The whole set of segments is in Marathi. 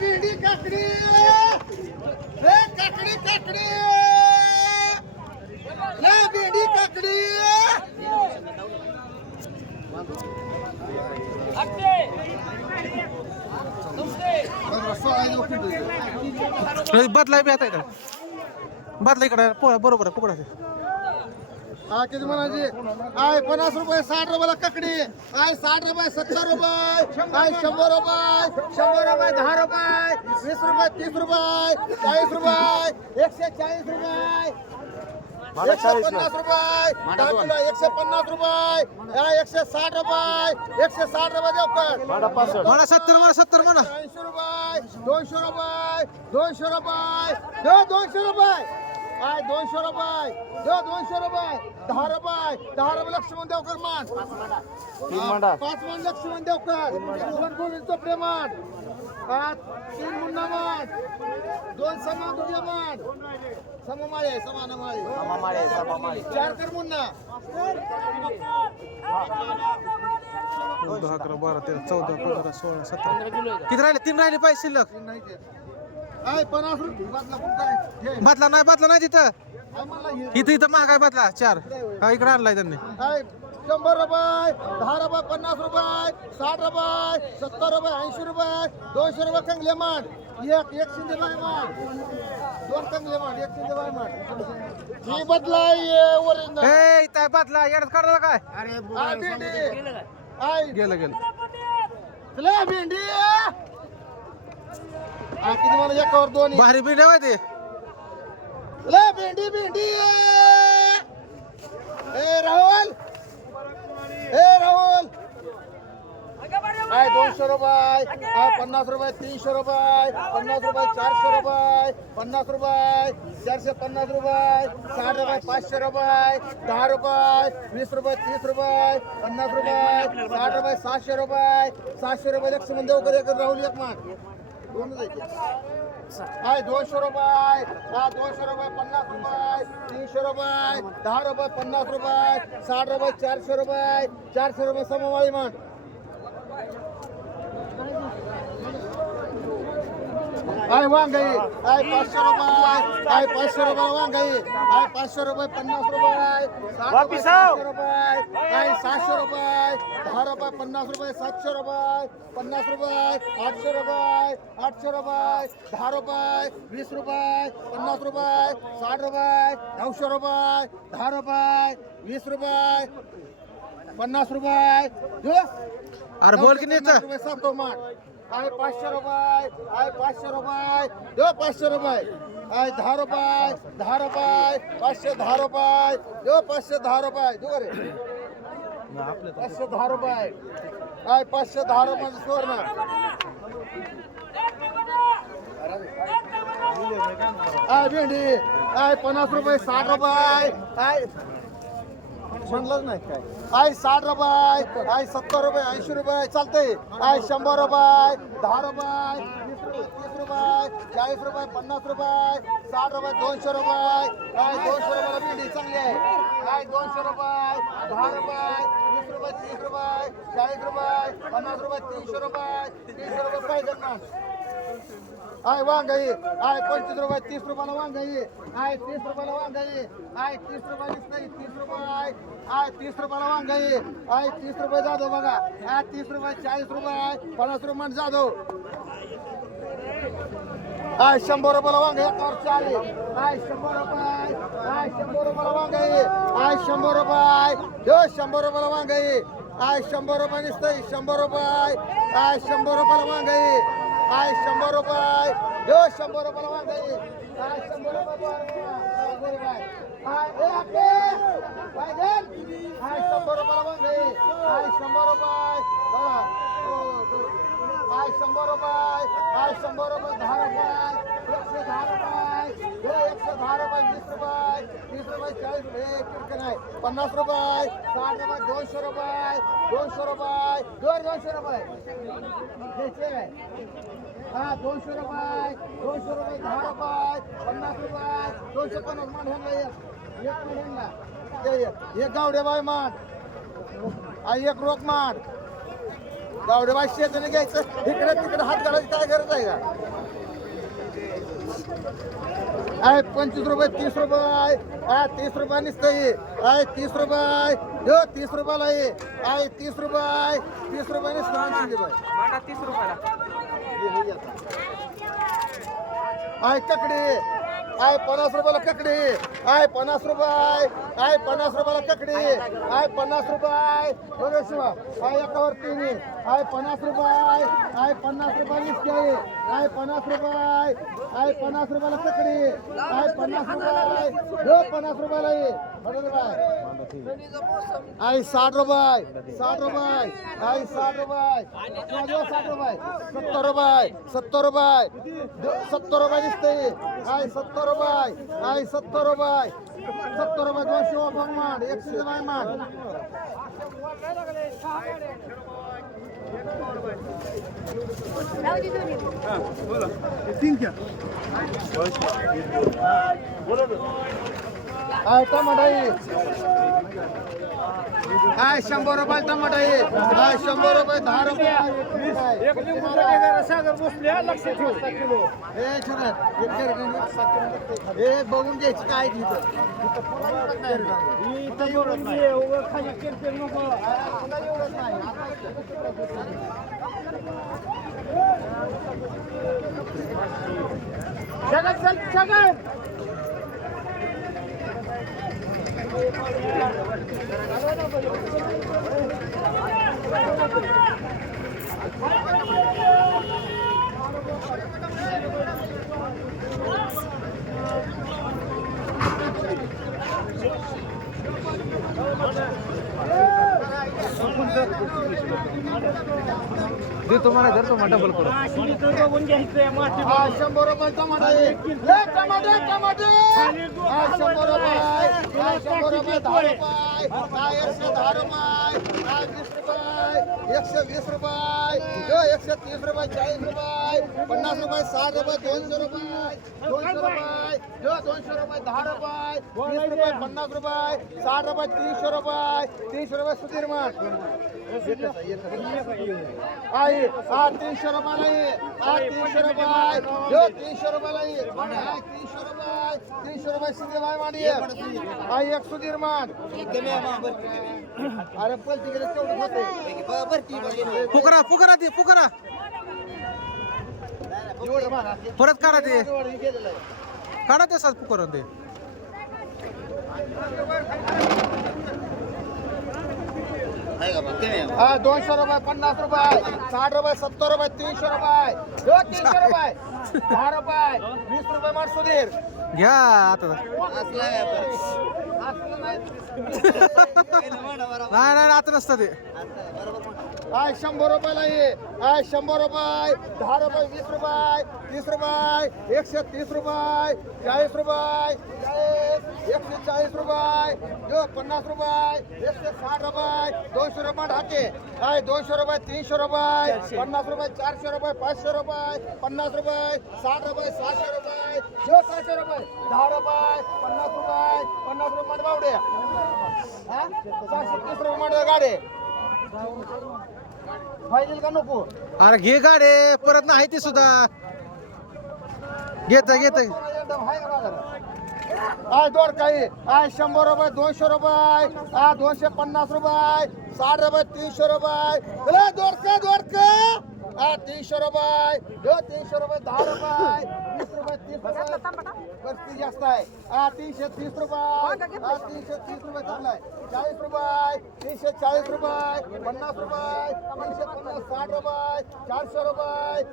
भेंडी काकडी काकडी काकडी भेंडी काकडी बदलाय बी आता इकडे बदला इकडे बरोबर आहे पकडा हा किती म्हणायची आय 50 रुपये 60 रुपयाला काकडी आय 60 रुपये 70 रुपये आय 100 रुपये 100 रुपये 10 रुपये 20 रुपये 30 रुपये 40 रुपये 140 रुपये 150 रुपये 150 रुपये 160 रुपये 160 रुपये देवकर मला 70 म्हणा 80 रुपये 200 रुपये 200 रुपये 200 रुपये आय 200 रुपये 200 रुपये 10 रुपये लक्ष्मण देवकर मान 5 मान लक्ष्मण देवकर 2 गोविंद प्रेमान 3 मुन्ना मान 2 समा तुझ्या मान सममाळे समानमाळे 4 कर मुन्ना 10 11 12 13 14 15 16 17 किती राहिले 3 राहिले पैसे शिल्लक आय 50 रुपये बदला नाही तिथं इथं महागाय बदला 4 हा इकडे आणलाय त्यांनी 100 रुपये 10 रुपये 50 रुपये 60 रुपये 70 रुपये 80 रुपये 200 रुपये कंगले मान एक शिंदे बाय मान 2 कंगले मान 1 शिंदे बाय मान ही बदलाय ओरिजिनल ए इथं बदला येडत काढला काय अरे भेंडी आय गेलं चला भेंडी किती मला एकावर 2 भारी बिंड आहे ते चला भेंडी ए राहुल आय 200 रुपये आय 50 रुपये 300 रुपये 50 रुपये 400 रुपये 50 रुपये 450 रुपये 60 रुपये 500 रुपये 10 रुपये 20 रुपये 30 रुपये 50 रुपये 60 रुपये 700 रुपये लक्ष्मण देवकर एक राहुल एक मान दोन जायचे आय 200 रुपये 200 रुपये 50 रुपये 300 रुपये 10 रुपये 50 रुपये 60 रुपये 400 रुपये समवाळी मान आय वांगाई आय 500 रुपये आय 500 रुपये वांगाई आय 500 रुपये 50 रुपये 60 रुपये आय 700 रुपये 10 रुपये 50 रुपये 700 रुपये 50 रुपये 800 रुपये 800 रुपये 10 रुपये 20 रुपये 50 रुपये 60 रुपये 900 रुपये 10 रुपये 20 रुपये 50 रुपये अरे बोल की नाही रुपये सातो मान आय 500 रुपये आय 500 रुपये दो 500 रुपये आय 10 रुपये 510 रुपये दो 510 रुपये दो रे 510 रुपये आय 510 रुपये सुवर्ण आय भेंडी आय 50 रुपये 60 रुपये आय म्हणलंच नाही काय आय 60 रुपये आय 70 रुपये 80 रुपये चालतंय आय 100 रुपये 10 रुपये 20 रुपये 30 रुपये 40 रुपये 50 रुपये 60 रुपये 200 रुपये आय 200 रुपये भेंडी चांगली आहे आय 200 रुपये 10 रुपये 20 रुपये 30 रुपये 40 रुपये 50 रुपये 300 रुपये पाहिजे ना आय वांगाई आय 25 रुपये 30 रुपयाला वांगाई आय 30 रुपयाला वांगाई आय 30 रुपयाला 30 रुपये आय 30 रुपयाला वांगाई आय 30 रुपये जाधव बघा आय 30 रुपये 40 रुपये 50 रुपये जाधव आय 100 रुपयाला वांगाई एकावर 40 आय 100 रुपये आय 100 रुपयाला वांगाई आय 100 रुपये दो 100 रुपयाला वांगाई आय 100 रुपये निसतंय 100 रुपये आय 100 रुपयाला वांगाई आय 100 रुपये दो 100 रुपयाला वांगाई आय 100 रुपये आय पाहिजे आय 100 रुपयाला वांगाई आय 100 रुपये बघा आय 100 रुपये आय 100 रुपये 10 रुपये 110 रुपये 110 रुपये 20 रुपये 30 रुपये 40 रुपये किरकिर आहे 50 रुपये 60 रुपये 200 रुपये 200 रुपये 200 रुपये घ्यायचे हा 200 रुपये 10 रुपये 50 रुपये 250 मान ह्यांना एक गावडे बाय मान एक रोक मान गावडे बाई शेताने घ्यायचं इकडे तिकडे हात घालायची काय गरज आहे का आहे 25 रुपये 30 रुपये 30 रुपये निसतंय आहे 30 रुपये यो 30 रुपयाला आहे 30 रुपये 30 रुपये निसतं 30 रुपयाला आहे ककडी आहे 50 रुपयाला ककडी आहे 50 रुपये आहे 50 रुपयाला ककडी आहे 50 रुपये बघा शिवा आहे एकावर 3 आहे 50 रुपये आहे 50 रुपये निसते आहे 50 रुपये आहे 50 रुपयाला ककडी आहे 50 रुपये हो 50 रुपयाला आहे 60 रुपये 60 रुपये आहे 60 रुपये 60 रुपये 70 रुपये 70 रुपये 70 रुपये दिसते आहे 70 रुपये आहे 70 रुपये 70 रुपये 200 बघ मान 100 रुपये मान आहे टमाटा आहे 100 रुपये टमाटा आहे 100 रुपये 10 रुपये हे बघून घ्यायची काय तिथं दे तुम्हाला जर तो डबल करू 100 रुपये टमाटा आहे टमाटे 100 रुपये 100 रुपये 10 रुपये 110 रुपये 20 रुपये 120 रुपये 130 रुपये 40 रुपये 50 रुपये 60 रुपये 200 रुपये 200 रुपये 200 रुपये 10 रुपये 20 रुपये 50 रुपये 60 रुपये 300 रुपये 300 रुपये सुधीर मठ आहे 300 रुपयाला आहे 300 रुपये 300 रुपयाला आहे 300 रुपये सुधीर भाई मांडी आहे एक सुधीर मान अरे पण तिकडे तेवढं होते पुकारा पुकारा दे पुकारा परत काढा ते काढा तसाच पुकारा ते 200 रुपये 50 रुपये 60 रुपये 70 रुपये 300 रुपये 300 रुपये 10 रुपये 20 रुपये मार सुधीर घ्या आता नाही नाही आता नसतं ते 100 रुपयाला आहे 100 रुपये 10 रुपये 20 रुपये 30 रुपये 130 रुपये 40 रुपये 140 रुपये 50 रुपये 160 रुपये 200 रुपये ढाके 200 रुपये 300 रुपये 50 रुपये 400 रुपये 500 रुपये 50 रुपये 60 रुपये 700 रुपये 700 रुपये 10 रुपये 50 रुपये 50 रुपये बावडे 730 रुपये मध्ये गाडे पाहिजे का नको अरे घे गाडे परत नाही ते सुद्धा घेत घेत दोड काही 100 रुपये 200 रुपये 250 रुपये 60 रुपये 300 रुपये दोडके 300 रुपये 300 रुपये 10 रुपये 20 रुपये 30 रुपये वस्ती जास्त आहे 330 रुपये 330 रुपये चाललाय 40 रुपये 340 रुपये 50 रुपये 350 60 रुपये 400 रुपये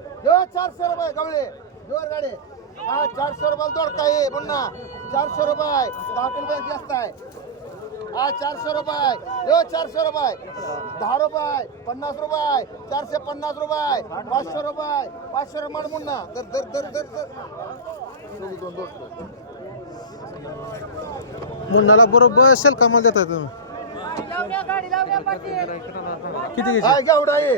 400 रुपये गवळे जोर गाडी 400 रुपये दोडका आहे पुन्हा 400 रुपये 10 रुपये जास्त आहे 400 रुपये 400 रुपये 10 रुपये 50 रुपये 450 रुपये 500 रुपये 500 रुपये मुन्ना दर दर दर दर दर मुन्नाला बरोबर असेल कामाला देतात तुम्ही किती घ्यायचे घेवडा आहे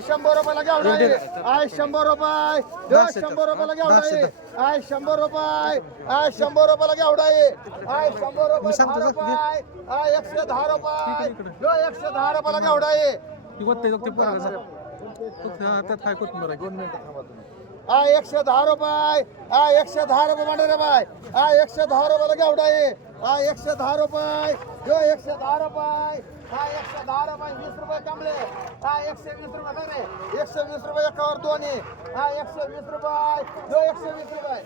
100 रुपयाला घेवडा आहे 100 रुपये 100 रुपयाला घेवडा आहे 100 रुपये 100 रुपयाला घेवडा आहे 100 रुपये 110 रुपये 110 रुपये 110 रुपयाला घेवडा आहे त्यात काय कोथिंबीर आहे? 2 मिनिटं थांबा तुम्ही. 110 रुपये. 110 रुपये म्हणा रे बाय. 110 रुपयाला घेवडा आहे. 110 रुपये. 110 रुपये. 110 रुपये. 20 रुपये कमले. 120 रुपये काय रे? 120 रुपये एकावर 2 आहे. 120 रुपये. 120 रुपये.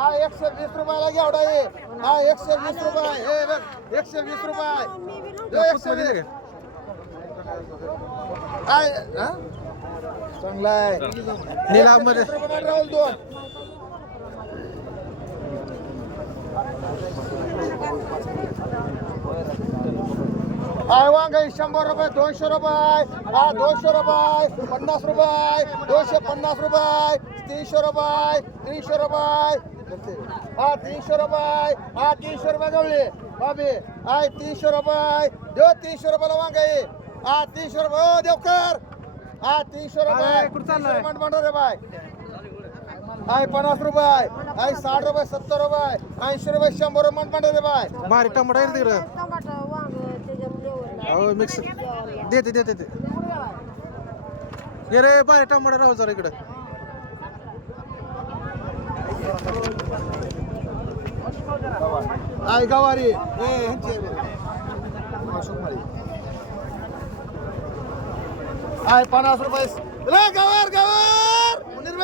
120 रुपयाला घेवडा आहे. 120 रुपये. हे बघ 120 रुपये. कोथिंबीर दिली का? चांगला आहे. निलाम मध्ये राहुल 2. वांगे 100 रुपये. 200 रुपये. 200 रुपये. 50 रुपये. 250 रुपये. 300 रुपये. 300 रुपये. 300 रुपये. 300 रुपये गवळे बाबी. 300 रुपये. 300 रुपयाला वांगे. 300 रुपये. हो देवकर. 300 रुपये. कुठं चाललाय? रे बाय. 50 रुपये. 60 रुपये. 70 रुपये. 80 रुपये. 100 रुपये मन रे बाय. बारीक टमाटा आहे तिकडं. हो मिक्स देते देते ते ये रे बारीक टमाटा राहू जरा इकडं. गवारी. आय 50 रुपये. गवार गवार मुनीर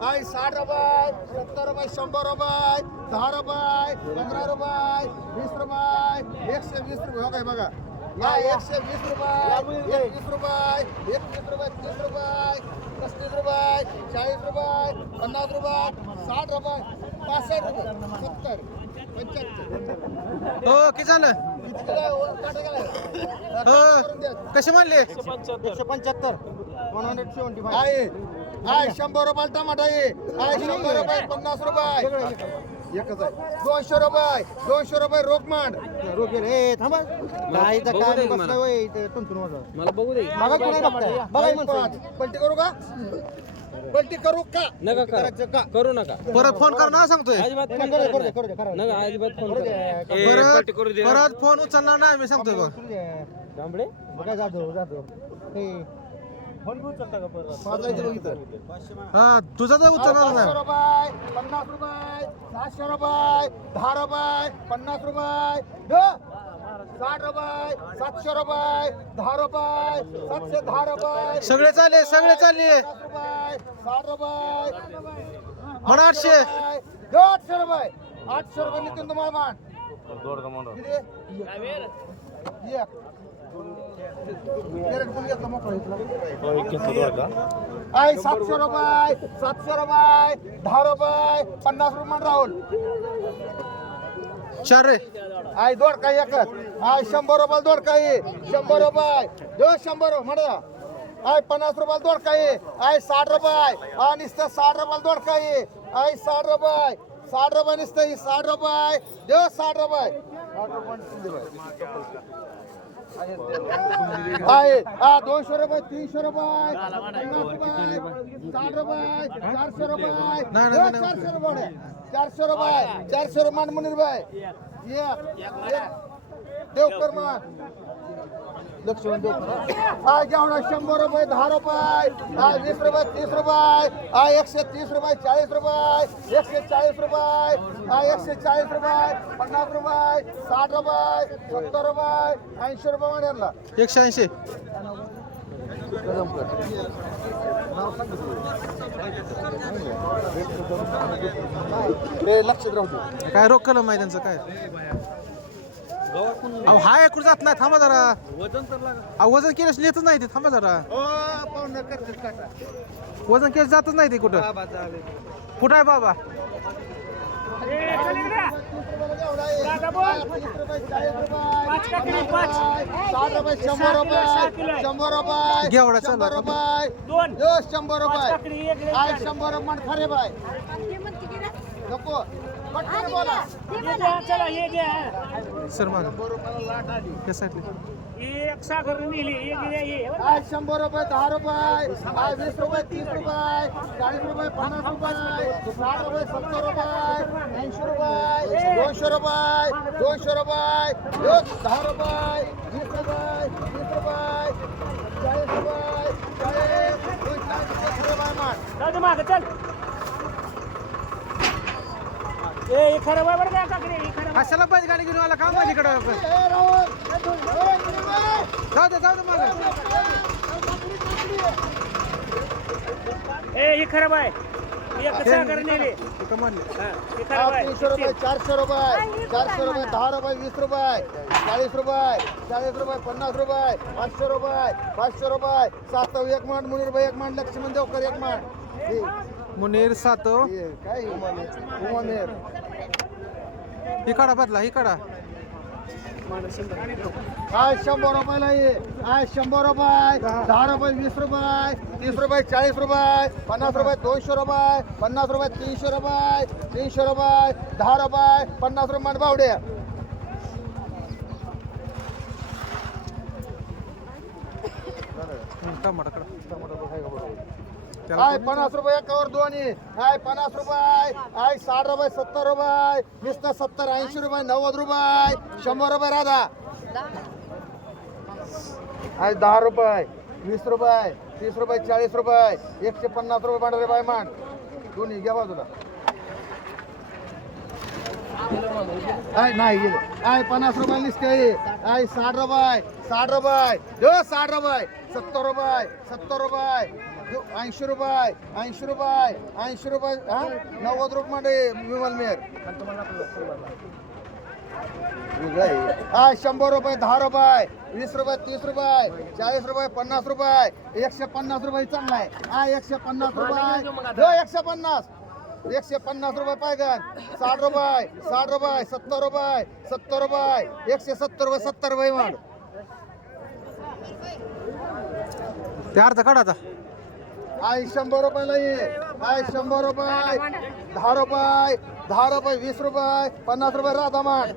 भाई. 60 रुपये. 70 रुपये. 100 रुपये. 10 रुपये. 15 रुपये. 20 रुपये. 120 रुपये. हो काय बघा. 120 रुपये. 21 रुपये. 21 रुपये. 30 रुपये. 35 रुपये. 40 रुपये. 50 रुपये. 60 रुपये. 65 रुपये. 70. 75. हो किती झालं? हो कसे म्हणले? 175. 175. आहे 100 रुपये टमाटा आहे. 100 रुपये. 50 रुपये. एकच आहे. 200 रुपये. 200 रुपये रोख मांड. थांबा मला बघू दे. पलटी करू का? पलटी करू का? नका करू नका. परत फोन कर ना सांगतोय. अजिबात फोन नका अजिबात फोन करा. परत फोन उचलणार नाही मी सांगतोय बघ. तांबडे हा तुझा तर उचलणार 500 नाही. रुपये. 50 रुपये. 700 रुपये. 10 रुपये. 50 रुपये. 60 रुपये. 700 रुपये. 10 रुपये. 710 रुपये. सगळे चालले सगळे चालले 50 रुपये. 60 रुपये. म्हणा 800. 800 रुपये. 800 रुपये नितीन तुम्हाला मान. किती? एक. कॅरेट पण घेतलं मोकळं इथलं. 700 रुपये. 700 रुपये. 10 रुपये. 50 रुपये मान राहुल. 4 रे. दोडका एकच. 100 रुपयाला दोडका आहे. 100 रुपये. 100 म्हणा. 50 रुपयाला दोडका आहे. 60 रुपये. नुसतं 60 रुपयाला दोडका आहे. 60 रुपये. 60 रुपये नुसतं 60 रुपये. 60 रुपये. आहे 200 रुपये. 300 रुपये. 50 रुपये. 60 रुपये. 400 रुपये. 400 रुपये. 400 रुपये. 400 रुपये मुनीर भाई. देवकर मान लक्ष्मण देवकर. घेवडा 100 रुपये. 10 रुपये. 20 रुपये. 30 रुपये. 130 रुपये. 40 रुपये. 140 रुपये. 140 रुपये. 50 रुपये. 60 रुपये. 70 रुपये. 80 रुपये वाढला. 180. लक्ष राहू दे. काय रोख कलम आहे त्यांचं काय? अहो हाय कुठं जात नाही थांबा जरा. वजन केल्यास लिहितच नाही ते. थांबा जरा. वजन केल्यास जातच नाही ते कुठं. कुठं आहे बाबा? घेवडा चला. 100 रुपये. 100 रुपये खरे बाय. नको बोला. सर माग त्या साईडला 100 रुपये. 10 रुपये. 20 रुपये. 30 रुपये. 40 रुपये. 50 रुपये. 60 रुपये. 70 रुपये. 80 रुपये. 200 रुपये. 200 रुपये. 10 रुपये. 20 रुपये. 30 रुपये. 40 रुपये 40 खरं बाय मान जाऊ दे मागं चल ए खरं बरोबर काय काकडे खरं कशाला पाहिजे गाडी घेऊन आला काम माझ्याकडे ए राहुल जाऊ दे मागं ए हे खरं बाय एक कसा करणे इथं म्हणले हे खरं बाय 300 रुपये 400 रुपये 400 रुपये 10 रुपये 20 रुपये 40 रुपये 40 रुपये 50 रुपये 500 रुपये 500 रुपये सातव एक मान मुनीर भाई एक मान लक्ष्मण देवकर एक मान हे, मुनीर सातो हे काय उमामेर ही काढा बदला ही काढा आज 100 रुपयाला ये आज 100 रुपये 10 रुपये 20 रुपये 30 रुपये 40 रुपये 50 रुपये 200 रुपये 50 रुपये 300 रुपये 300 रुपये 10 रुपये 50 रुपये मान बावडे आय 50 रुपये एकावर दोन्ही आय 50 रुपये आय 60 रुपये 70 रुपये नुसतं 70 80 रुपये 90 रुपये 100 रुपये राधा आय 10 रुपये 20 रुपये 30 रुपये 40 रुपये 150 रुपये मांडरे बाय मान दोन्ही घ्या बाजूला आय नाही गेले आय 50 रुपये लिस्ट आहे आय 60 रुपये 60 रुपये 60 रुपये 70 रुपये 70 रुपये 80 रुपये 80 रुपये 80 रुपये हा 90 रुपये मध्ये विमल मेर आय 100 रुपये 10 रुपये 20 रुपये 30 रुपये 40 रुपये 50 रुपये 150 रुपये चांगला आहे आय 150 रुपये 150 रुपये पायगन 60 रुपये 60 रुपये 70 रुपये 70 रुपये 170 रुपये 70 रुपये मांड ते अर्ध काढा आता आय 100 रुपयाला ये आय 100 रुपये 10 रुपये 10 रुपये 20 रुपये 50 रुपये राधा मान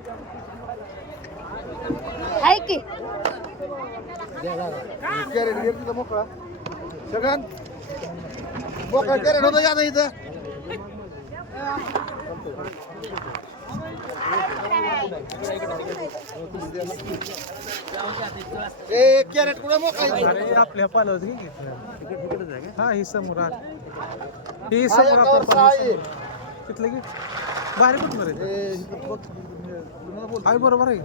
आहे की कॅरेट घेतली तर मोकळा सगळ्यां मोकळा कॅरेट होतं यादा इथं ए कॅरेट कुठे मोकळा अरे आपल्या पालवत घे हा ही समोर आत. ही आय समोर एकावर आपण सहा आहे. तिथलं की बाहेर कुठं बरं आहे बरोबर आहे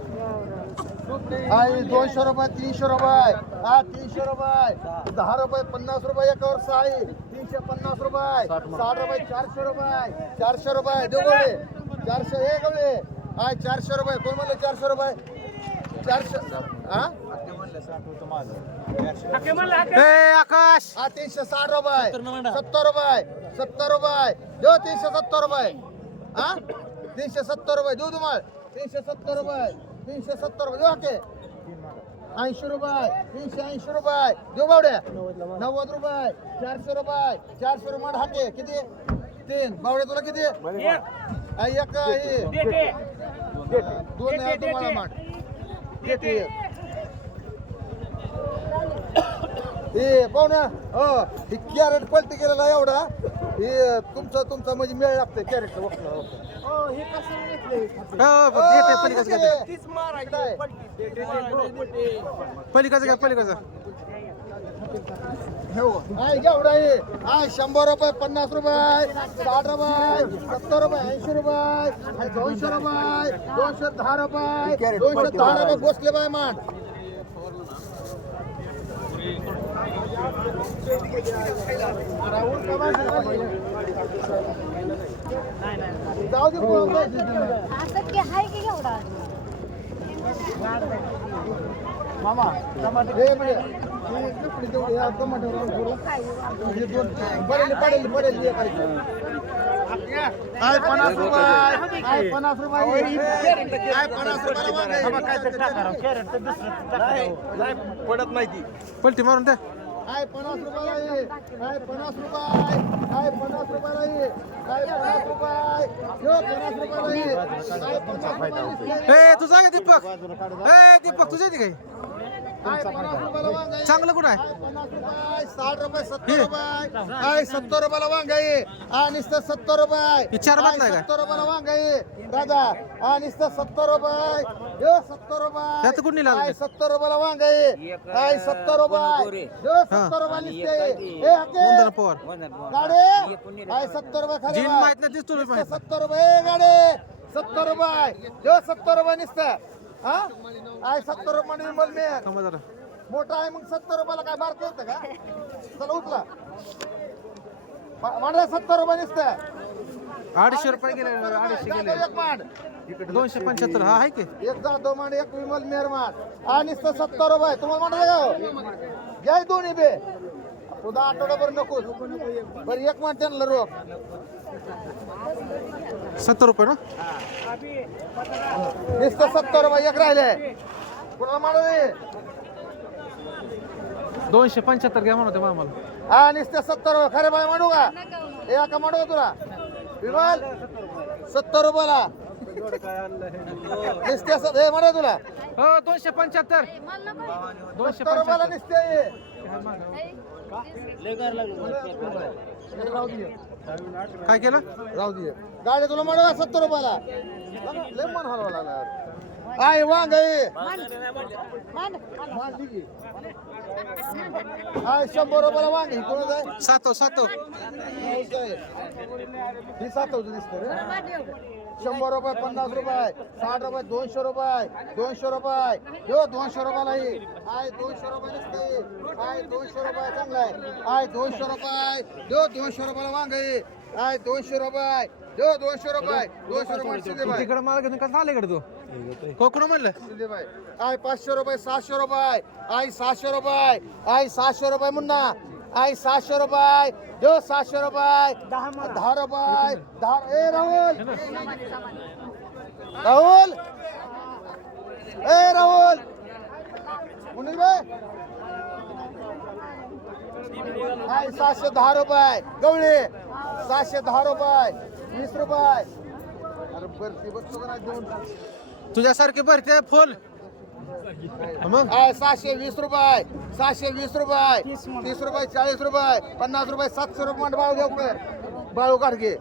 आय 200 रुपये 300 रुपये हा 300 रुपये 10 रुपये 50 रुपये एकावर 6 आहे 350 रुपये 60 रुपये 400 रुपये 400 रुपये दोघे 400 हे गवळे आय 400 रुपये कोण म्हणलं 400 रुपये 400 हा हके मला ए आकाश हा 360 रुपये 70 रुपये 70 रुपये देऊ 370 रुपये हा 370 रुपये देऊ तुम्हाला 370 रुपये 370 रुपये देऊ हके 80 रुपये 380 रुपये देऊ बावड्या 90 रुपये 400 रुपये 400 रुपये हाके किती 3 बावड्या तुला किती एक हे दोन आहे तुम्हाला माठ किती हे पाहुण्या हो ही कॅरेट पलटी केलेला एवढा हे तुमचं म्हणजे मेळ लागतंय कॅरेटचं पलीकडचं पलीकडचं आय एवढा आहे आय 100 रुपये 50 रुपये 60 रुपये 70 रुपये 80 रुपये 200 रुपये 210 रुपये 210 रुपये बसले बाय मान जाऊ दे असं की आहे की एवढा मामा हे म्हणजे ही कपडी तेवढी या टमाटर हे दोन पडेल हे करायचं आय 50 रुपये आय 50 रुपये आय 50 रुपये पडत नाही ती पलटी मारून द्या आय 50 रुपयाला ये आय 50 रुपये आय 50 रुपयाला ये आय 50 रुपये यो 50 रुपयाला ये आय 50 रुपये ए तुझा का दीपक ए दीपक तुझ्या ती काही आहे 50 रुपयाला वांग आहे. चांगलं कुठं आहे? आहे 50 रुपये 60 रुपये 70 रुपये आहे 70 रुपयाला वांग आहे आणि नुसतं 70 रुपये हे चार बाटला आहे का? 70 रुपयाला वांग आहे दादा आणि नुसतं 70 रुपये हे 70 रुपये त्यात कुठं निघालं? आहे 70 रुपयाला वांग आहे आहे 70 रुपये हे 70 रुपये नुसते हे हके वंदना पवार गाडी आहे 70 रुपये खाली जीन बाय. माहित नाही दिसतो रे माहित. 70 रुपये गाडी 70 रुपये जो 70 रुपये निसतं हा आहे 70 रुपये म्हणजे मलमेर थांबा जरा. मोठा आहे मग 70 रुपयाला काय बारक येतं का चला उचला मांडा 70 रुपये निसतं 250 रुपये गेले 250 गेले एक मांड 275 हा आहे की एक जातो मांड एक विमल मेर मांड आणि नुसतं 70 रुपये तुम्हाला मांडा घ्या दोन्ही बे तुझा आठवडाभर नको बरं एक मांड त्यांना रोख 70 रुपये ना नुसतं 70 रुपये एक राहिले कुणाला मांडवे 275 घ्या म्हणते मामाला. हा नुसते 70 रुपये खरे बाय मांडू का हे का मांडू का तुला विमल 70 रुपयाला नुसते हे मांडा तुला हो 275 मला नको 70 रुपयाला नुसते काय केलं? राहू दे गाडी तुला मांडवा 70 रुपयाला लय मन हलवा लागला आहे वांग आहे मांडली की. आहे 100 रुपयाला वांग ही कोणाचं आहे सातो सातो ही 7 दिसतं रे 100 रुपये 50 रुपये 60 रुपये 200 रुपये 200 रुपये यो 200 रुपयाला आहे 200 रुपये नसते आहे 200 रुपये चांगला आहे 200 रुपये यो 200 रुपयाला वांग आहे 200 रुपये यो 200 रुपये 200 रुपये शिंदे भाई तिकडे मला कसं झालं इकडे तू कोकण म्हणलं शिंदे भाई आहे 500 रुपये 700 रुपये आहे 700 रुपये आहे 700 रुपये मुन्ना आहे 700 रुपये यो 700 रुपये 10 रुपये 10 ए राहुल राहुल ए राहुल मुनीर भाई आहे 710 रुपये गवळे 710 रुपये 20 रुपये अरे बरती बघतो का नाही देऊन तुझ्यासारखे भरते फुल मग आहे 720 रुपये 720 रुपये 30 रुपये 40 रुपये 50 रुपये 700 रुपये बाळू घेऊ बाळू काढ घे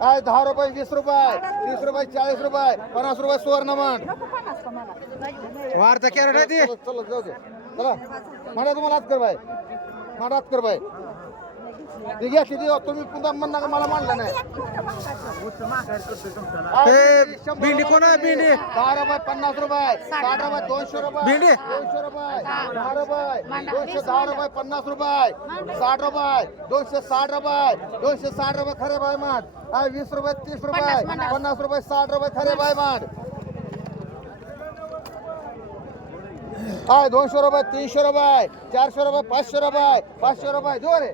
आहे 10 रुपये 20 रुपये 30 रुपये 40 रुपये 50 रुपये सुवर्ण मान वारता कॅरेट आहे ती चला जाऊ दे चला मला तुम्हाला हात कर बाय मला हात कर बाय ते घ्या किती तुम्ही पुन्हा म्हणणार का मला मानलं नाही ए, भेंडी कोण आहे भेंडी 10 रुपये 50 रुपये 60 रुपये 200 रुपये भेंडी 200 रुपये 10 रुपये 210 रुपये 50 रुपये 60 रुपये 260 रुपये 260 रुपये खरे बाय माठ 20 रुपये 30 रुपये 50 रुपये 60 रुपये खरे बाय माठ 200 रुपये 300 रुपये 400 रुपये 500 रुपये 500 रुपये जो रे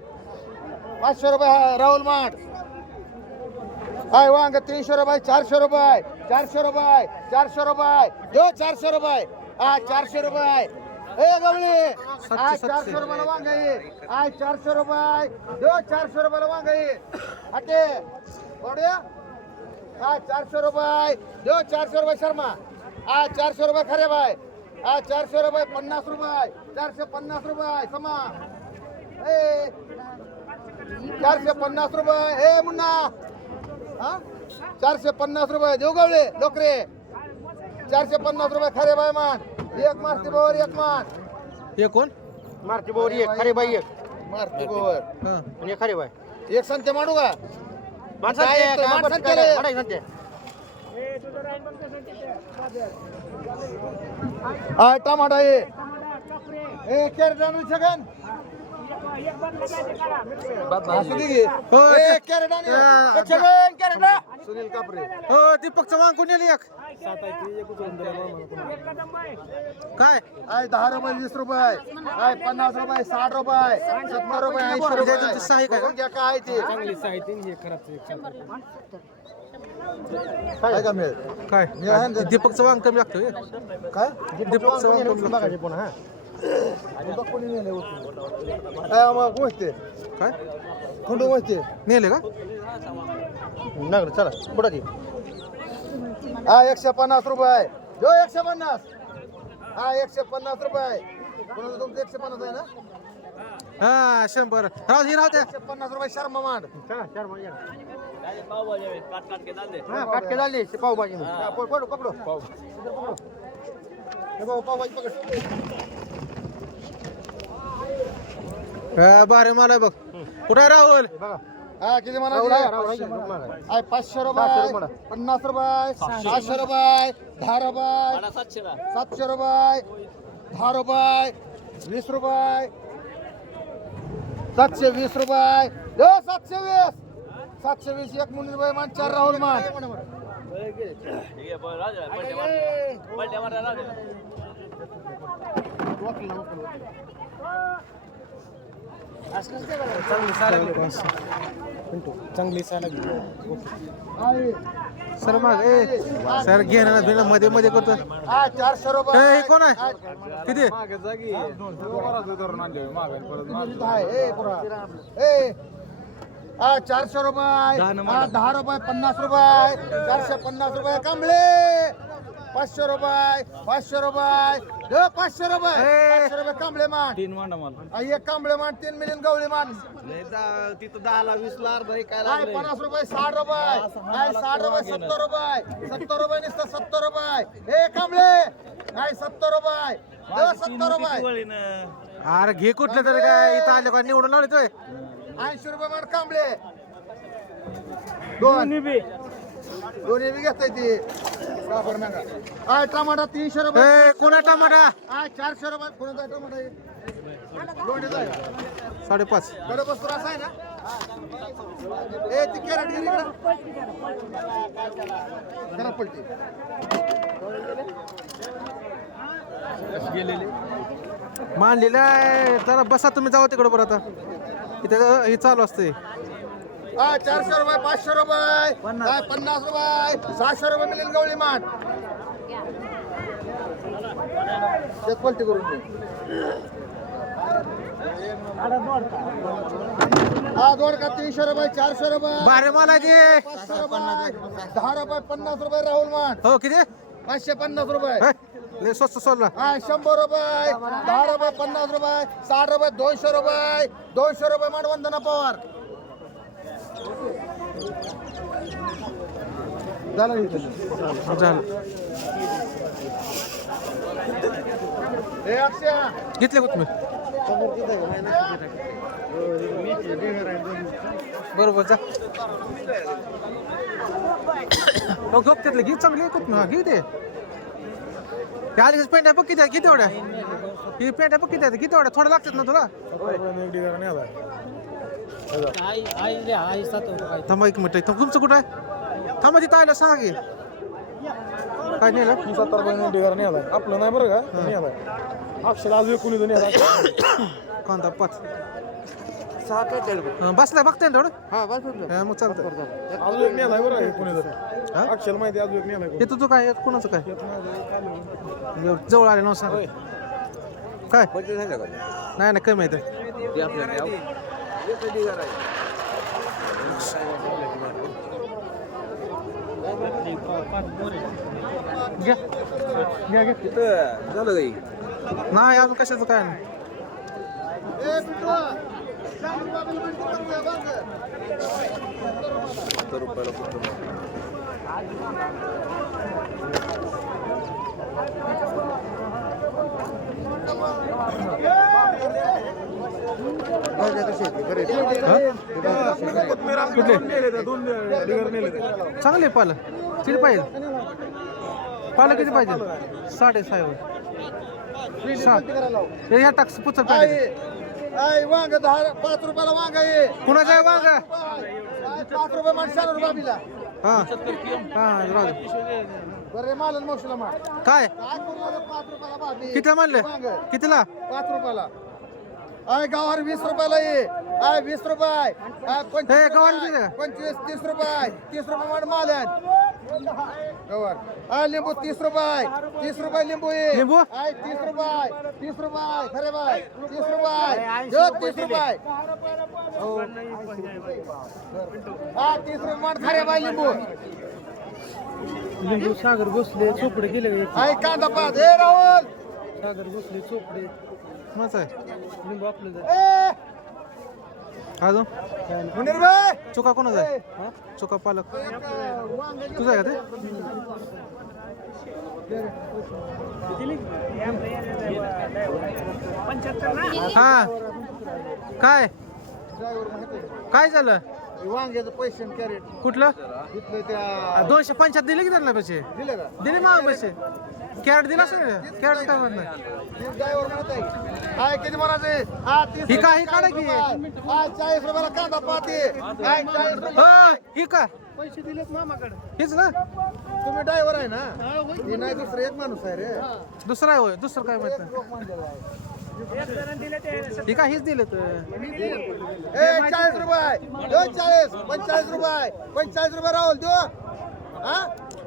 500 रुपये राहुल माठ वांग 300 रुपये 400 रुपये 400 रुपये 400 रुपये जो 400 रुपये 400 रुपये ए गवळी 400 रुपयाला वांग आहे 400 रुपये जो 400 रुपयाला वांग आहे हटे बढिया 400 रुपये जो 400 रुपये शर्मा 400 रुपये खरे बाय 400 रुपये 50 रुपये 450 रुपये समा ए 450 रुपये ए मुन्ना 450 रुपये देऊ गवळे लोकरे 450 रुपये खरे बाय मान एक मारती बोवर एक मान हे कोण मारती बोर एक खरे बाई एक मारती बोवर हा. आणि खरे बाई एक संते मांडू का माणसांचे माणसांचे रे. अडाई सांगते टमाटा ये ए कॅरेट आणू शकन असू दे की. हो, ए, ते- कॅरेट आण. हा. छगन, कॅरेट आण. सुनील कापरे हो दीपकचं वांग कोण नेली एक काय 10 रुपये 20 रुपये 50 रुपये 60 रुपये 70 रुपये 80 रुपये तुमचं सहाय्य काय? बघून घ्या काय ते काय का मिळेल काय मी आहे ना. दीपकचं वांग कमी लागतं हे. काय दीपकचं वांग कमी लागतं. पुन्हा मग पोचते काय खंडू पोचते नेले का नगर चला पुढे ती 150 रुपये जो 150 150 रुपये कोणाचं तुमचं 150 आहे ना हा 100 राहू दे राहू द्या 150 रुपये शर्मा मांड काट के डाल दे पाव भाजी पकडो पकडो पावभाजी पकड बारे मला बघ कुठे राहुल हा किती म्हणाले 500 रुपये 50 रुपये 600 रुपये 10 रुपये 700 रुपये 10 रुपये 20 रुपये 720 रुपये 720 एक मुंडी रुपये मान 4 राहुल मान चांगली सर मग सर घेणार बिना मध्ये मध्ये करतो 400 रुपये हे कोण आहे किती ए 400 रुपये 10 रुपये 50 रुपये 450 रुपये कमले 500 रुपये 500 रुपये 500 रुपये कमले मान 3 मांडा मला एक कांबळे मान 3 मिलियन गवळी मान तिथं 10 ला 20 ला अर्धा काय 50 रुपये 60 रुपये 60 रुपये 70 रुपये 70 रुपये नुसतं 70 रुपये हे कांबळे 70 रुपये 70 रुपये अरे घे कुठलं तरी काय इथं आले का निवडून लावतोय 80 रुपये मान कांबळे दोन्ही बी घेताय ती टमाटा 300 रुपये कोणा टमाटा 400 रुपये कोणाचा टमाटा आहे 5.5 कडे बस तुला असं आहे ना ए ती कॅरेट गेली करा पलटी मानलेलं आहे जरा बसा तुम्ही जाऊ तिकडे बरं आता इथं हे चालू असते 400 रुपये 500 रुपये 50 रुपये 600 रुपये मिळेल गवळी माठ पलटी करून दोडका 300 रुपये 400 रुपये बारे मला जे 500 रुपये 10 रुपये 50 रुपये राहुल माठ हो किती 550 रुपये लय स्वस्त सोडला 100 रुपये 10 रुपये 50 रुपये 60 रुपये 200 रुपये 200 रुपये माठ वंदना पवार झालं झालं हे अक्षय घेतले तुम्ही बरोबर जा घेतले घे चांगली घे ते आली पेंट्या पक्की द्या किती एवढ्या ही पेंट्या पक्की द्या किती एवढ्या थोड्या लागतात ना तुला थांबा एक मिनिट तुमचं कुठं आहे थांबा तिथं आलं सांगा की काय नेलं 70 रुपये ढिगारा नेलाय आपलं नाही बरं का नेलाय अक्षर आज कोणी कांदा 5 बसलाय बघताय ना तेवढं मग चालतं अजून एक नेलाय बरं का कोणी अक्षर माहिती अजून एक नेलाय हे तुझं काय कोणाचं काय जवळ आले नव्हतं सांग काय नाही ना कमी आहे झालं काही नाही अजून कशाचं काय नाही चांगले पालं किती पाहिजे पालं किती पाहिजे 6.5 ह्या टाक्स पुचल पाहिजे वांग 5 रुपयाला वांग आहे कुणाचं आहे वांग 5 रुपये माणसाला रुपया बिला हा राहू दे. बरे मालन मावशीला मार काय 5 रुपयाला भाभी कितीला मानले कितीला 5 रुपयाला आय गावावर 20 रुपयाला ये आय 20 रुपये हे गावावर किती आहे? 25 30 रुपये 30 रुपये मार मालन गावावर आय लिंबू 30 रुपये 30 रुपये लिंबू ये लिंबू? आय 30 रुपये खरे बाय 30 रुपये जो 30 रुपये हो हा 30 रुपये मार खरे बाय लिंबू लिंबू सागर बसले चोपडे गेले आय कांदा पात हे राहुल सागर बसले चोपडे मस्त आहे लिंबू आपलं ए अजून मुनीर भाई चुका कोणाचा आहे चुका पालक तुझा आहे का ते हा काय काय झालं वांग्याचं पैसे कॅरेट कुठलं तिथलं त्या 250 दिले की त्यांना पैसे दिलं का दिले मग पैसे कॅरेट दिला असेल कॅरेट काय म्हणलं ड्रायव्हर म्हणत आहे काय किती म्हणायचे हा 30 ही काय? ही काढा की. हा 40 रुपयाला कांदा पाते काय 40 रुपये ही का पैसे दिलेत मामाकडे हेच ना तुम्ही ड्रायव्हर आहे ना हे नाही दुसरं एक माणूस आहे रे दुसरा आहे होय दुसरं काय माहित लोक मानलेला आहे ही काय हेच दिलं तर ए 40 रुपये 40 45 रुपये 45 रुपये राहुल दो हा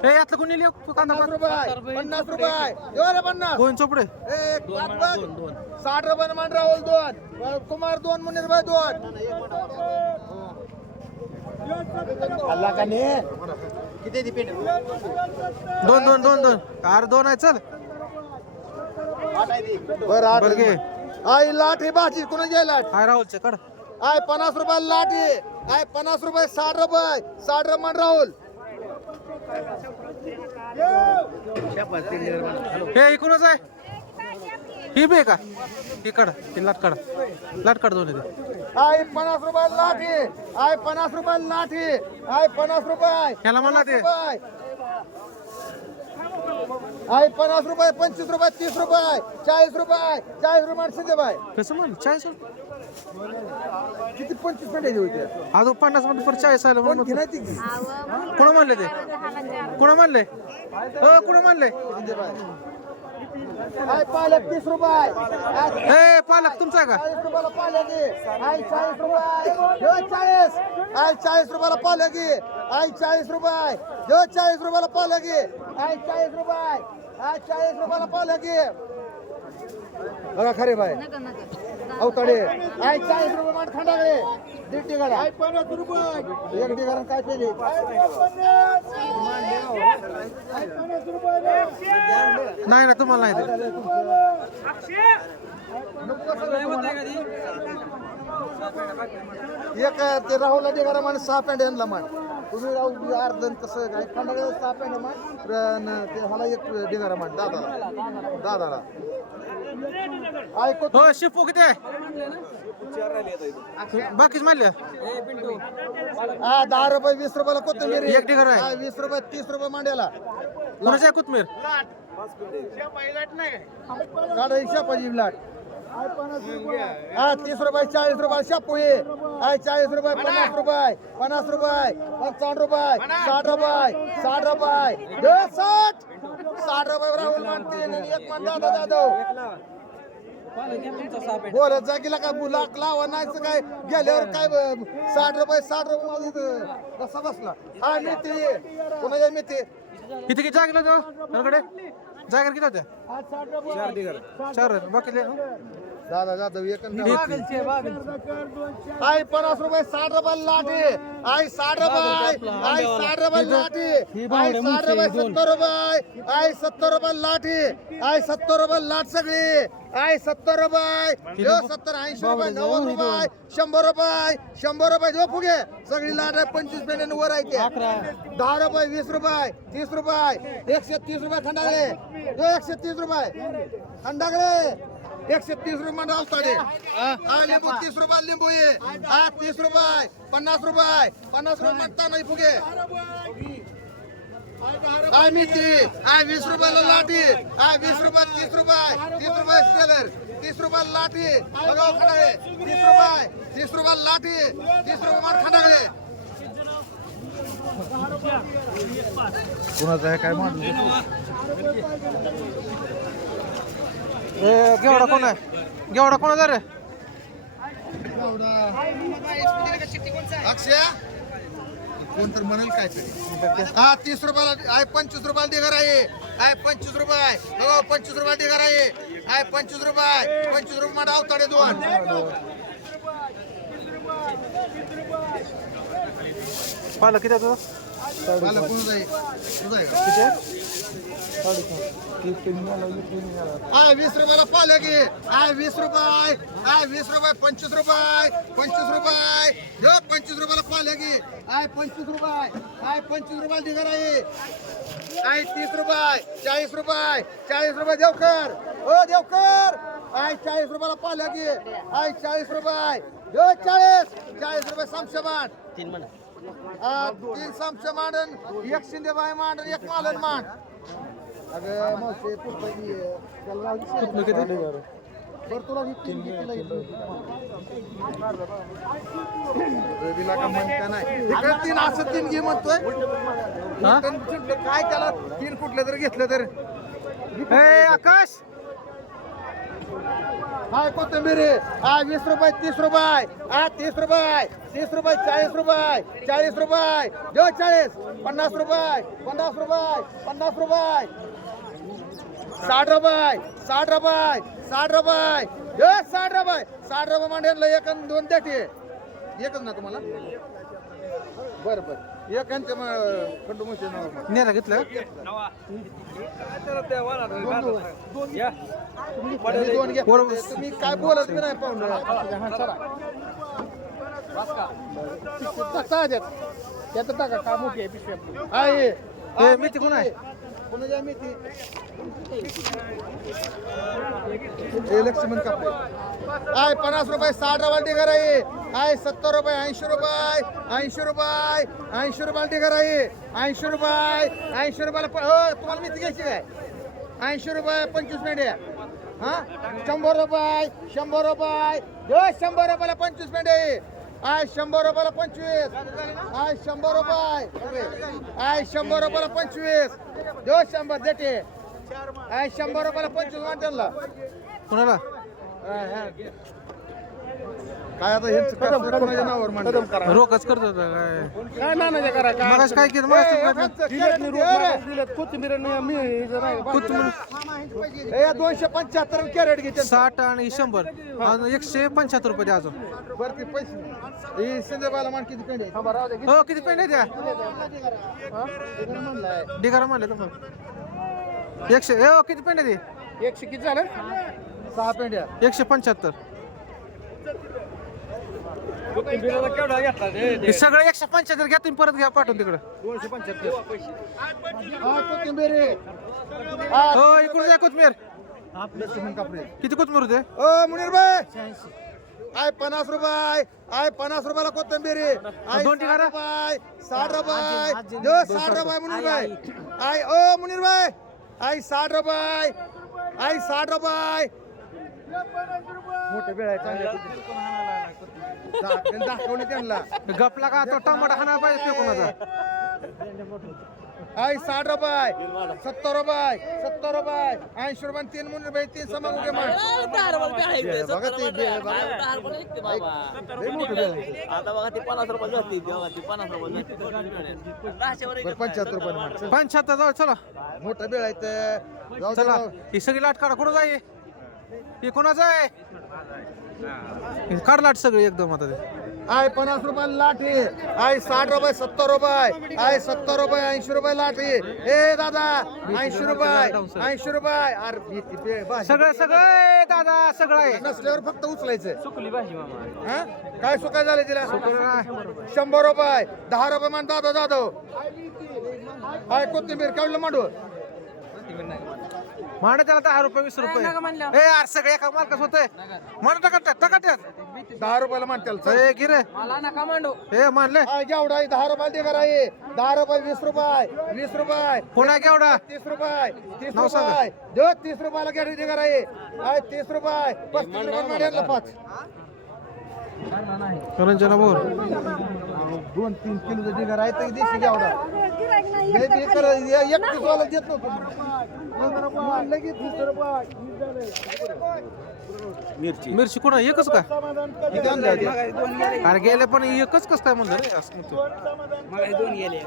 ए यातलं कोणी लिह कांदा 50 रुपये 50 रुपये देऊ रे 50 कोण चोपडे एक 60 रुपये मान राहुल दोन कुमार दोन मुनीर भाई दोन अल्लाह का ने किती डिपेंड दोन दोन दोन दोन अरे दोन आहे चल बरं आठ बरं घे. आई लाठी भाजी कुणा घ्याय लाट हाय राहुलचे कड आय 50 रुपये लाठी आय 50 रुपये 60 रुपये 60 रुपये मान राहुल हे इकडूनच आहे ही बे का ही कड ही लाट काढ दोन इथे आय 50 रुपये लाठी आय 50 रुपये लाठी आय 50 रुपये ह्याला म्हणला ते. आय 50 रुपये 25 रुपये 30 रुपये 40 रुपये 40 रुपये सिद्धे बाय कसं म्हण 40 किती 25 मिनिटाची होती अजून 50 मध्ये पर 40 आलं पण म्हणून घेणार ती की कोण म्हणले ते कोण म्हणले हो कोण म्हणले सिद्धे बाय आय पालक 30 रुपये ए पालक तुमचा आहे का 40 रुपयाला पालक आहे आय 40 रुपये दो 40 आय 40 रुपयाला पालक आहे आय 40 रुपये दो 40 रुपयाला पालक आहे आय 40 रुपये आय 40 रुपयाला पालक आहे बघा खरे बाय अवताडे आय 40 रुपये मान खंडागळे दीड टिगाडा आय 50 रुपये एक टिगाडा काय पेले नाही ना तुम्हाला नाही ते. एक ते राहुल टिगाडा मान 6 पॅन्ट आणला मान तुम्ही राहू अर्धन कसं काय खंडागळे 6 पॅन्ट मान ते मला एक टिगाडा मान दादाला ऐकतो हो शिपू किती आहे बाकीच मानले 10 रुपये 20 रुपयाला कोथिंबीर एक ढिगारा आहे. 20 रुपये 30 रुपये मांड्याला कोणाची आहे कोथमीर काढा एक शापाची लाट हा 30 रुपये 40 रुपये शापू आहे 40 रुपये 50 रुपये 50 रुपये 55 रुपये 60 रुपये 60 रुपये 60 रुपये राहुल मानते एक मान दादा जाधव बोलत जा गेला काय लाख लावा नाही काय गेल्यावर काय 60 रुपये माझं इथं कसा बसला हा मेथी कोणाच्या मेथी किती किती जागेला तो कडे जागर किती होत्या 4 बाकी दादा जाधव एक आई 50 रुपये 60 रुपये लाठी आई 60 रुपये आई 60 रुपये लाठी आई 60 रुपये 70 रुपये आई 70 रुपये लाठी आई 70 रुपये लाट सगळी आई 70 रुपये 70 80 रुपये 90 रुपये 100 रुपये जो फुगे सगळी लाट आहे 25 पेंड्याने वर आहे ते 10 रुपये 20 रुपये 30 रुपये 130 रुपये खंडागळे 130 रुपये खंडागळे 130 रुपये रावताडे लिंबू 30 रुपये लिंबू ये 30 रुपये 50 रुपये 50 रुपये म्हणता नाही फुगे काय मेथी 20 रुपयाला लाठी 20 रुपये 30 रुपये 30 रुपये स्पेलर 30 रुपये लाठी बघा खंडागळे 30 रुपये लाठी 30 रुपये मार खंडागळे कोणाचं आहे काय म्हणतो गेवडा कोण आहे गेवडा कोणाचा रे अक्षय कोण तर म्हणाल काय तरी 30 रुपयाला आहे 25 रुपयाला ढिगार आहे 25 रुपये 25 रुपयाला ढिगार आहे 25 रुपये मध्ये अवताडे दोन पालक किती आहे तुझा मला कोण जाईल तुझा आहे का? किती आहे 20 रुपयाला पाले घे 20 रुपये 20 रुपये 25 रुपये 25 रुपये 25 रुपयाला पाले घे 25 रुपये 25 रुपयाला ढिगार आहे 30 रुपये 40 रुपये 40 रुपये देवकर हो देवकर 40 रुपयाला पाले घे 40 रुपये 40 रुपये समशेमान 3 समशे मांडन 1 शिंदेबाई मांडन 1 मालन मांड अगं मावशी तुला रवीला का म्हणता नाही इकडे 3 असं 3 घे म्हणतोय काय त्याला 3 कुठलं तर घेतलं तर आकाश हाय कोथिंबीर 20 रुपये 30 रुपये 30 रुपये 30 रुपये 40 रुपये 40 रुपये 40 50 रुपये 50 रुपये 50 रुपये 60 रुपये 60 रुपये 60 रुपये 60 रुपये 60 रुपये मांडला 1 आणि 2 द्याटे एकच ना तुम्हाला बरं बरं एकांच्या खंडू मशीन नेला घेतलं दोन घ्या तुम्ही काय बोलत बी नाही पाहुणे टाका का मोठी आहे पिशवी आहे मेथी कोण आहे कोणाच्या मेथी लक्ष्मण कापडे 50 रुपये 60 रुपये ढिगार आहे 70 रुपये 80 रुपये 80 रुपये 80 रुपये ढिगार आहे 80 रुपये 80 रुपयाला तुम्हाला मेथी घ्यायची काय 80 रुपये 25 मेंढ्या हा 100 रुपये 100 रुपये 100 रुपयाला 25 मेंढ्या 100 रुपयाला 25 100 रुपये 100 रुपयाला 25 100 देते 100 रुपयाला 25 वाटेल कोणाला काय आता हेच कोणाच्या नावावर मांडलं रोकच करतो काय काय ना करा मगाशी काय केलं कोथिंबीर कोथिंबीर 275 कॅरेट घेते 60 आणि 100 आणि 175 रुपये द्या अजून बरं ते पैसे ही संजयबाला मान किती पेंड आहे हो किती पेंड द्या ढिगारा म्हणले तुम्हाला 100 हो किती पेंड दे 100 किती झालं 6 पेंड्या 175 घेतला हे सगळं 175 घ्या तुम्ही परत घ्या पाठवून तिकडं 275 कोथिंबीर हो इकडून द्या कोथमीर लक्ष्मण कापडे किती कोथमीर होते मुनीर भाई 50 रुपये 50 रुपयाला कोथिंबीर 2 ढिगारा 60 रुपये 60 रुपये मुनीर भाई मुनीर भाई 60 रुपये 60 रुपये मोठे वेळ आहे दाखवले त्यांना गपला का तो टमाटा खाणार पाहिजे कोणाचा 60 रुपये 70 रुपये 70 रुपये 80 रुपये 3 मुनीर भाई 3 समान उगे मार बघा ते आता बघा ती 50 रुपये जास्ती बघा ती 50 रुपये 75 रुपये मार 75 जाऊ चला मोठा बेळ आहे ते जाऊ चला ही सगळी लाट काढा कुठं जाई ही कोणाचं आहे काढ लाट सगळी एकदम आता ते 50 रुपये लाठी 60 रुपये 70 रुपये 70 रुपये 80 रुपये लाठी ए दादा 80 रुपये 80 रुपये अरे भीती सगळं सगळं दादा सगळं आहे नसल्यावर फक्त उचलायचं सुकली भाजी मामा हा काय सुकाय झाले तिला 100 रुपये 10 रुपये मान दादा जाधव कोथिंबीर काढलं मांडू मांड त्याला 10 रुपये 20 रुपये ए यार सगळे एका मार्कच होते मांड टकाट्यात 10 रुपयाला मानतेल ए गिरे मला नका मांडू ए मानले गेवडा 10 रुपये ढिगार आहे 10 रुपये 20 रुपये 20 रुपये पुन्हा केवढा 30 रुपये 30 नाव सांगा. रुपये 30 रुपयाला गॅडी ढिगार आहे 30 रुपये 35 रुपये मांड्याला 5 करंजना बोर 2-3 किलो ढिगार आहे तर देशी गेवडा नाही ते कर 31 वाला देत नव्हतो लगेच 20 रुपये मिरची कुठं एकच का किती आणलं अरे गेले पण एकच कस काय म्हणलं रे असं म्हणतो मला 2 गेले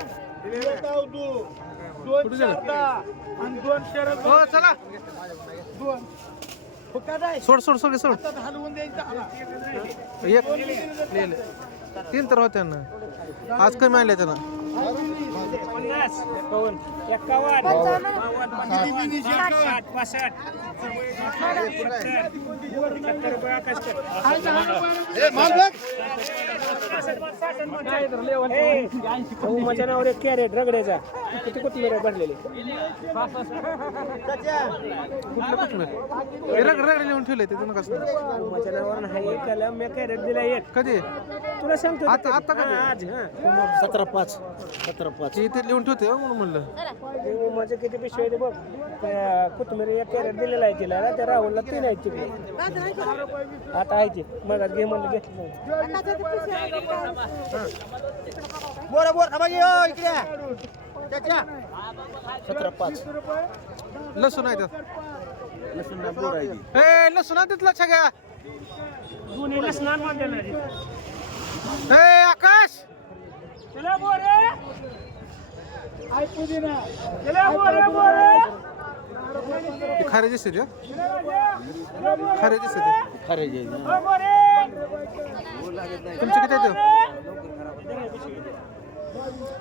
कुठे गेलं? हो चला सोड एक लिहिले 3 तर होत्या ना आज कमी आणले त्यानं माझ्या नावावर एक कॅरेट रगड्याचा किती कोथिंबीर भरलेली रगड लिहून ठेवले तिथून कसं माझ्या नावावर नाही एक आला मी कॅरेट दिला एक कधी तुला सांगतो आता आता कधी आज 17/5 इथे लिहून ठेवते हो म्हणून म्हणलं माझे किती पिशवी आहे ते बघ त्या कोथिंबीर एक कॅरेट दिलेला आहे तिला त्या राहुलला 3 आहेत तिकडे आता आहे ती मग घे म्हणलं घे बोर बोर थांबा की, ओ, इकडे या. चाचा. 17/5 लसूण आहे त्यात ए लसूण आहे तिथला सगळ्या दोन्ही लसणार माझ्याला ए आकाश चला बोरे आई पुदिना चला बोरे बोरे ती खारी दिसते ती, हं? खारी दिसते ती. तुमची किती आहे त्यो?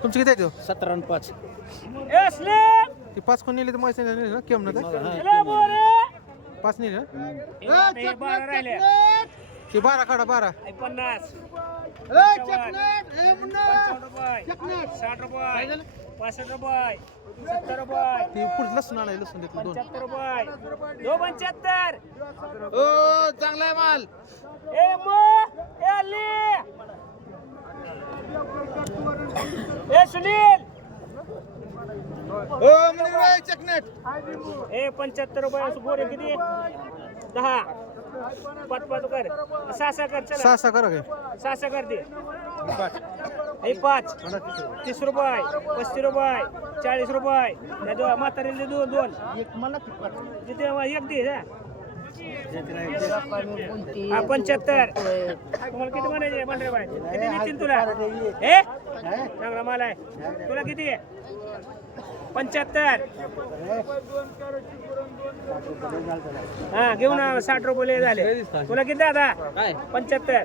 तुमची किती आहे त्यो? 17/5 ती 5 कोण नेली तर माहिती नाही ना केम ना 5 नेली ना ती 12 काढा 12 ती पुढे लसूण आणाय लसूण देतो 2 ओ, चांगला आहे माल. ओ, मुलीर बाई, चकनेट. 75 रुपये बोरे किती 10 5 कर 6 कर चला 6 करा काय 6 कर दे 5 30 रुपये 35 रुपये 40 रुपये म्हातारीले 2 तिथे एक दे हा 75 तुम्हाला किती म्हणायचे म्हणरे बाय किती देतील तुला हे चांगला माल आहे तुला किती आहे 75 हा घेऊन 60 रुपये झाले तुला किती दादा 75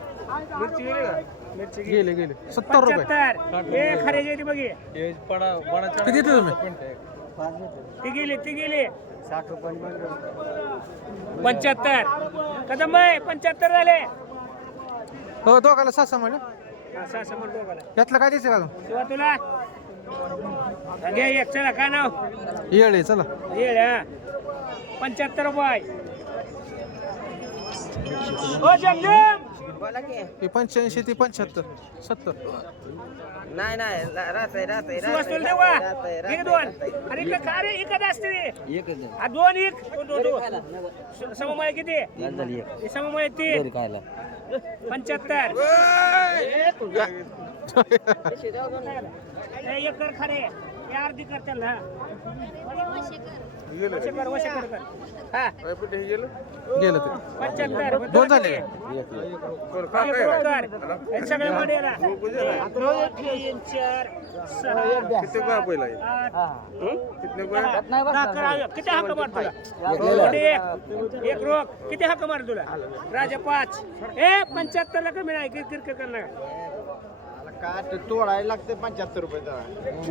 मिरची गेले 70 रुपये 75 हे खरेदी ती बघी किती देतो तुम्ही ती गेली 75 कदम बाई 75 झाले हो दोघाला 6 म्हणलं हा 6 म्हणतो बघा यातलं काय द्यायचं का शिवा तुला घे एक चला काय नाव येळे चला येळ हा 75 रुपये ओ जमजम ही 85 ती 75 70 नाही नाही सुवास तुला देवा एक 2 अरे का का रे एकच असते रे हा 2 एक 2 सममाय किती हे सममाय 3 75 हे एक कर खरे हे अर्धी कर त्याला वशे कर हा गेलं ते 75 2 झाले सगळे मडेला 3 4 6 किती का पहिला आहे? 8 कितने को है? किती हक्क मार तुला एक रोख किती हक्क मार तुला राजा 5 ए 75 ला कमी नाही क्रिकेट करणार काय तोडायला लागते 75 रुपये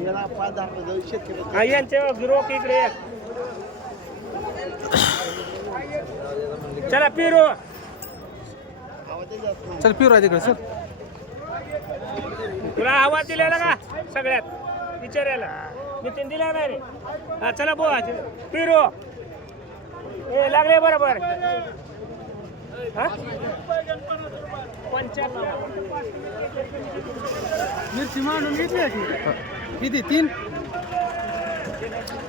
याला 5,000 रुपये शेतकरी. हा यांचे रोख इकडे चला पिरो चल पिरू आहे तिकडे चल तुला आवाज दिलेला का सगळ्यात विचारायला नितीन दिला नाही रे हा चला बोला पिरो ए लागले बरोबर हा 75 मिरची मांडून घेतली किती 3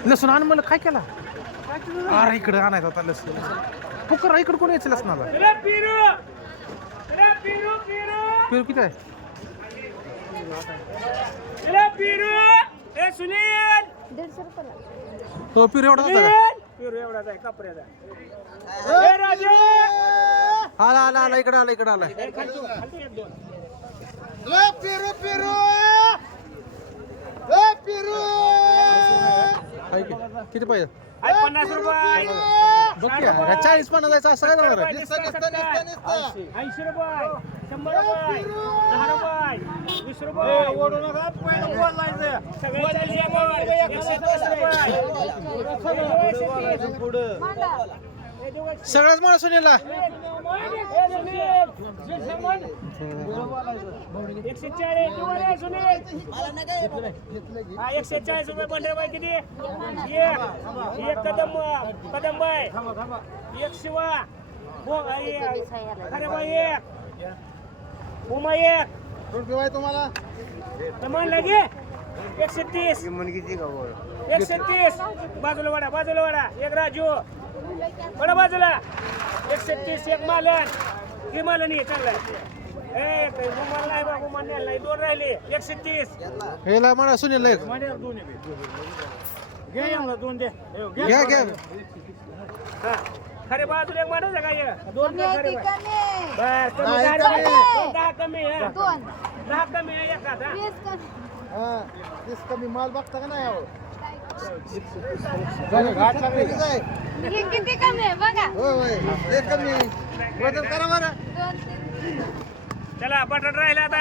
लसूण आण मला काय केला अरे इकडे आणायचा होता लसूण फुकर इकडे कोण यायचं लसणाला चला पिरो पिरू किती आहे चला पिरो ए सुनील 150 रुपयाला तो पिरू एवढा होता का पिरो एवढाच आहे कपड्याचा ए राजा आला इकडे आला ए खालतो एक 2 ए, पिरू पिरू ए, पिरू आहे की? किती पाहिजे 50 रुपये बघ की 40-50 जायचं असं काय जाणार आहे? 80 रुपये 100 रुपये 10 रुपये 20 रुपये सगळे 40 रुपये. सगळ्याच माणूस सुनीलला 140 रुपये बंडल बाय किती एक कदम बाय एक शिवा अरे बाय एक उमा एक रुपये बाय तुम्हाला मान लगे 130 बाजूला वाडा एक राजू बडा बाजूला 130 एक मालन की मालन ये चांगला गुमान नाही बा गुमान नाही दोन राहिले 130 हेला म्हणा सुनीलला एक दोन दे घ्या घ्या खरे बाजूला एक मारायचं काय दोन दे खरे बस कमी नाही, दहा कमी. दहा कमी आहे 10 कमी आहे एका हा तीस कमी माल बघता का नाही अहो घाट लागली का काय? किती कमी आहे बघा होय होय ते कमी वजन करा बरं 2 3 चला बटाट राहिला आता